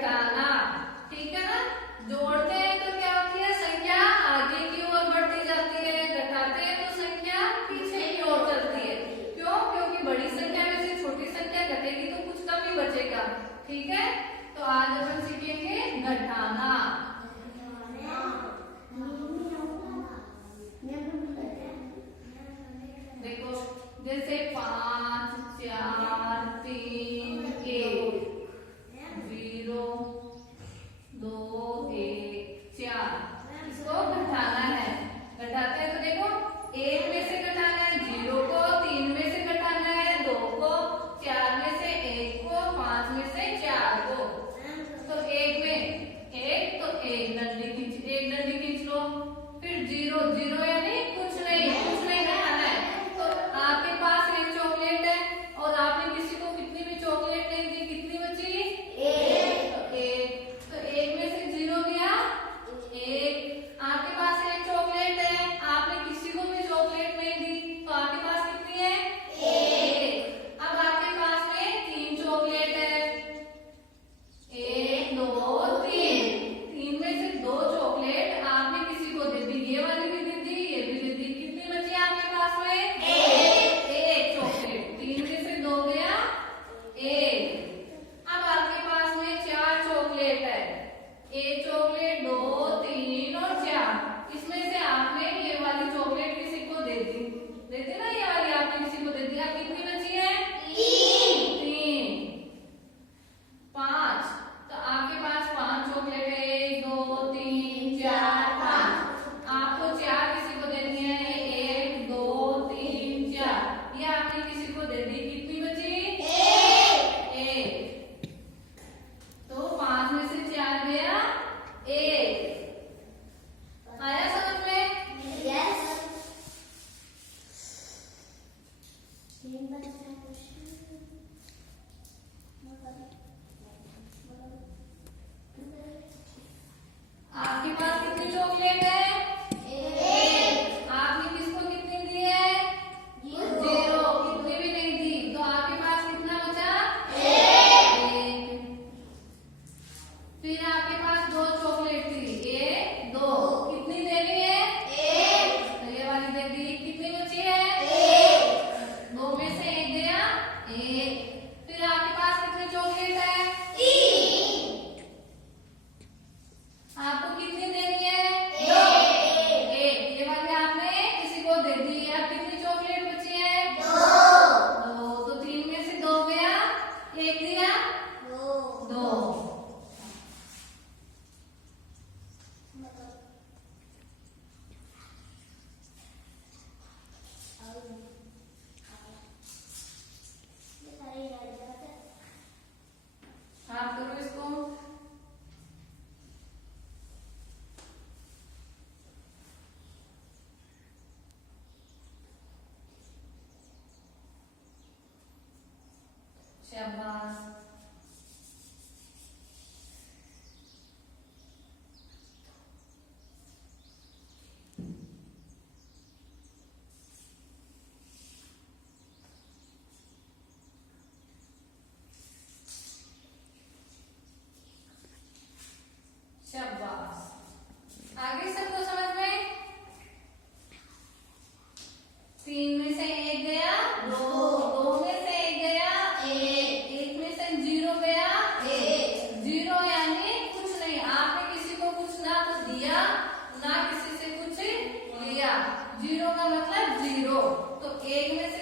घटाना। ठीक है ना, जोड़ते हैं तो क्या होती है, संख्या आगे की ओर बढ़ती जाती है, घटाते हैं तो संख्या पीछे की ओर चलती है। क्यों? क्योंकि बड़ी संख्या में से छोटी संख्या घटेगी तो कुछ कम ही बचेगा। ठीक है, तो आज अपन सीखेंगे घटाना। देखो जैसे 5 4 3 1 0 2 1 4, इसको घटाना है। घटाते हैं तो देखो 1 में से घटाना है 0 को, 3 में से घटाना है 2 को, 4 में से 1 को, 5 में से 4 को। तो 1 में 1 तो 1 डंडी खींच लो, फिर 0 0 यानी कुछ नहीं घटाना है। तो आपके पास एक चॉकलेट है और आपने किसी को कितनी भी चॉकलेट नहीं दी, कितनी बची? 1। तो 1 में से 0 गया 1। आपके पास एक चॉकलेट है, आपने किसी को भी चॉकलेट नहीं दी, तो आपके पास कितनी है? 1। अब आपके पास में 3 चॉकलेट है, 1 2 3। 3 में से 2 चॉकलेट आपने किसी को दे दी, ये वाली भी दे दी, ये भी दे दी, कितनी बची आपके पास में? 1 चॉकलेट। 3 में से 2 गया 1। अब आपके पास में 4 चॉकलेट है, 1 चॉकलेट 2 3 और 4। इसमें से आपने ये वाली चॉकलेट किसी को दे दी ना, ये वाली आपने किसी को दे दी। अब कितनी बची है? 3। 5। तो आपके पास 5 चॉकलेट है, 1 2 3 4 5। आपको 4 किसी को देनी है, 1 2 3 4, ये आपने किसी को दे दी, कितनी बची? 1। तो 5 में से 4 गया 1। आया समझ में? यस। आपके पास कितनी चॉकलेट है? 1। आपने किसको कितनी दी है? 0। कितनी भी नहीं दी, तो आपके पास कितना बचा? 1। फिर आपके पास 2 चॉकलेट थी, 1 2, कितनी देनी है? 1। तो ये वाली दे दी, कितनी बची है? 1। 2 में से 1 गया 1। फिर आपके पास कितनी चॉकलेट है? 3। आपको कितनी देनी है? 1। ये वाली आपने किसी को दे दी। अब कितनी चॉकलेट बची है? 2। तो 3 में से 2 गया, 1 दिया 2। आप करो इसको। शाबाश। शाबाश। आगे सबको समझ में? 3 में से 1 गया 2, 2 में से 1 गया 1, 1 में से 0 गया 1। 0 यानी कुछ नहीं, आपने किसी को कुछ ना तो दिया ना किसी से कुछ लिया। 0 का मतलब 0। तो 1 में से